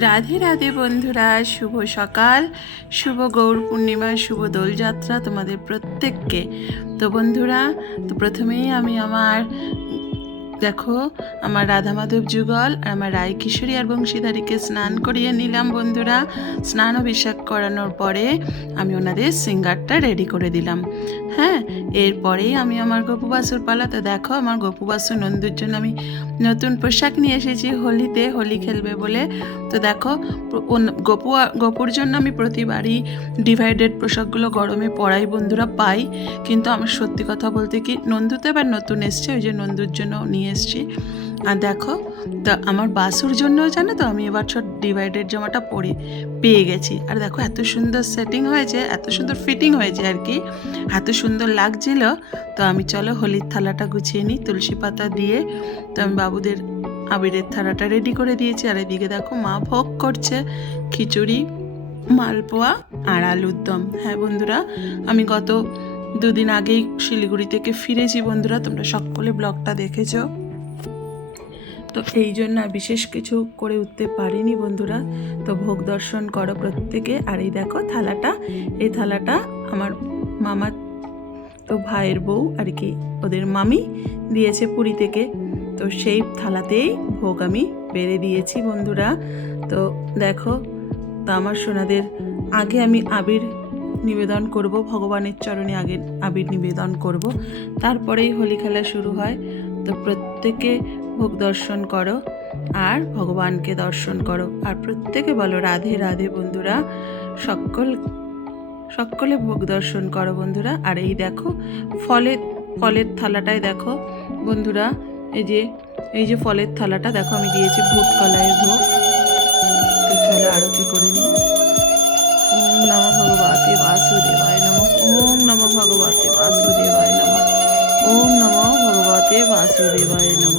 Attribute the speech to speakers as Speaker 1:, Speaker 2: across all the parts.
Speaker 1: রাধে রাধে বন্ধুরা, শুভ সকাল, শুভ গৌর পূর্ণিমা, শুভ দোলযাত্রা তোমাদের প্রত্যেককে। তো বন্ধুরা, তো প্রথমেই আমি আমার দেখো, আমার রাধা মাধব যুগল আর আমার রায় কিশোরী আর বংশীধারীকে স্নান করিয়ে নিলাম বন্ধুরা। স্নান অভিষেক করানোর পরে আমি ওনাদের সিঙ্গারটা রেডি করে দিলাম। হ্যাঁ এরপরেই আমি আমার গপু বাসুর পালা তো দেখো আমার গপু বাসু নন্দুর জন্য আমি নতুন পোশাক নিয়ে এসেছি, হোলিতে হোলি খেলবে বলে। তো দেখো গপু, গপুর জন্য আমি প্রতিবারই ডিভাইডেড পোশাকগুলো গরমে পরাই বন্ধুরা, পাই। কিন্তু আমার সত্যি কথা বলতে কি নন্দুতে এবার নতুন এসছে, ওই যে নন্দুর জন্য নিয়ে এসছি। আর দেখো, তা আমার বাসুর জন্যও জানো তো, আমি এবার ছোট ডিভাইডেড জামাটা পরে পেয়ে গেছি। আর দেখো, এত সুন্দর সেটিং হয়েছে, এত সুন্দর ফিটিং হয়েছে আর কি। এত সুন্দর লাগছিল। তো আমি চলো হোলির থালাটা গুছিয়ে নিই, তুলসী পাতা দিয়ে। তো আমি বাবুদের আবিরের থালাটা রেডি করে দিয়েছি। আর এদিকে দেখো, মা ভোগ করছে, খিচুড়ি, মালপোয়া আর আলুর দম। হ্যাঁ বন্ধুরা, আমি গত দুদিন আগেই শিলিগুড়ি থেকে ফিরেছি বন্ধুরা, তোমরা সকলে ব্লগটা দেখেছ। তো এই জন্য আর বিশেষ কিছু করে উঠতে পারিনি বন্ধুরা। তো ভোগ দর্শন করো প্রত্যেকে। আর এই দেখো থালাটা, এই থালাটা আমার মামা তো ভাইয়ের বউ আর কি ওদের মামি দিয়েছে পুরী থেকে। তো সেই থালাতেই ভোগ আমি বেড়ে দিয়েছি বন্ধুরা। তো দেখো, তো আমার সোনাদের আগে আমি আবির নিবেদন করব, ভগবানের চরণে আগে আবির নিবেদন করব। তারপরেই হোলি খেলা শুরু হয়। তো প্রত্যেকে ভোগ দর্শন করো আর ভগবানকে দর্শন করো। আর প্রত্যেকে বলো, রাধে রাধে বন্ধুরা, সকল, সকলে ভোগ দর্শন করো বন্ধুরা। আর এই দেখো, ফলের ফলের থালাটায় দেখো বন্ধুরা, এই যে এই যে ফলের থালাটা, দেখো আমি দিয়েছি ভূত কলায় ভোগ। তো আরতি করে নিই। ওম নম ভগবতে বাসুদেবায় নম, ওম নম ভগবতে বাসুদেবায় নম। ওম নম ভগবতে বাসুদেবায় নম।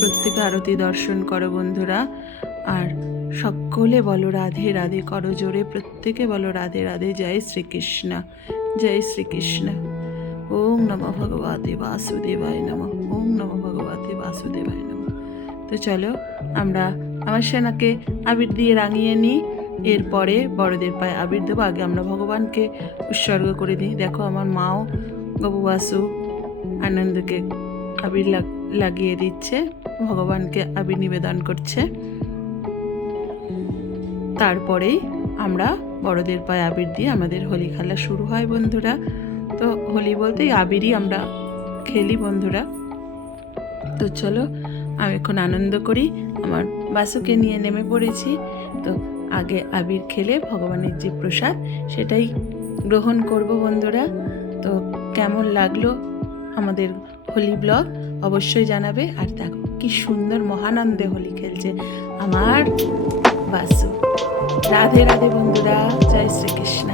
Speaker 1: প্রত্যেকে আরতি দর্শন করো বন্ধুরা, আর সকলে বলো রাধে রাধে, করো জোরে, প্রত্যেকে বলো রাধে রাধে, জয় শ্রীকৃষ্ণ জয় শ্রীকৃষ্ণ। ওম নম ভগবতে বাসুদেবায় নম, ওম নম ভগবতে বাসুদেবায় নম। তো চলো, আমরা আমার সেনাকে আবির দিয়ে রাঙিয়ে নিই। এরপরে বড়দের পায়ে আবির দেবো। আগে আমরা ভগবানকে উৎসর্গ করে দিই। দেখো আমার মাও বাসু আনন্দকে আবির লাগ- লাগিয়ে দিচ্ছে। ভগবানকে আবির নিবেদন করছে। তারপরেই আমরা বড়দের পায়ে আবির দিয়ে আমাদের হোলি খেলা শুরু হয় বন্ধুরা। তো হোলি বলতেই আবিরই আমরা খেলি বন্ধুরা। তো চলো, আমি এখন আনন্দ করি। আমার বাসুকে নিয়ে নেমে পড়েছি। তো আগে আবির খেলে ভগবানের যে প্রসাদ, সেটাই গ্রহণ করব বন্ধুরা। তো কেমন লাগল আমাদের হোলি ব্লগ? অবশ্যই জানাবে। আর দেখো, কি সুন্দর মহানন্দে হোলি খেলছে আমার বাসু। রাধে রাধে বন্ধুরা, জয় শ্রীকৃষ্ণ।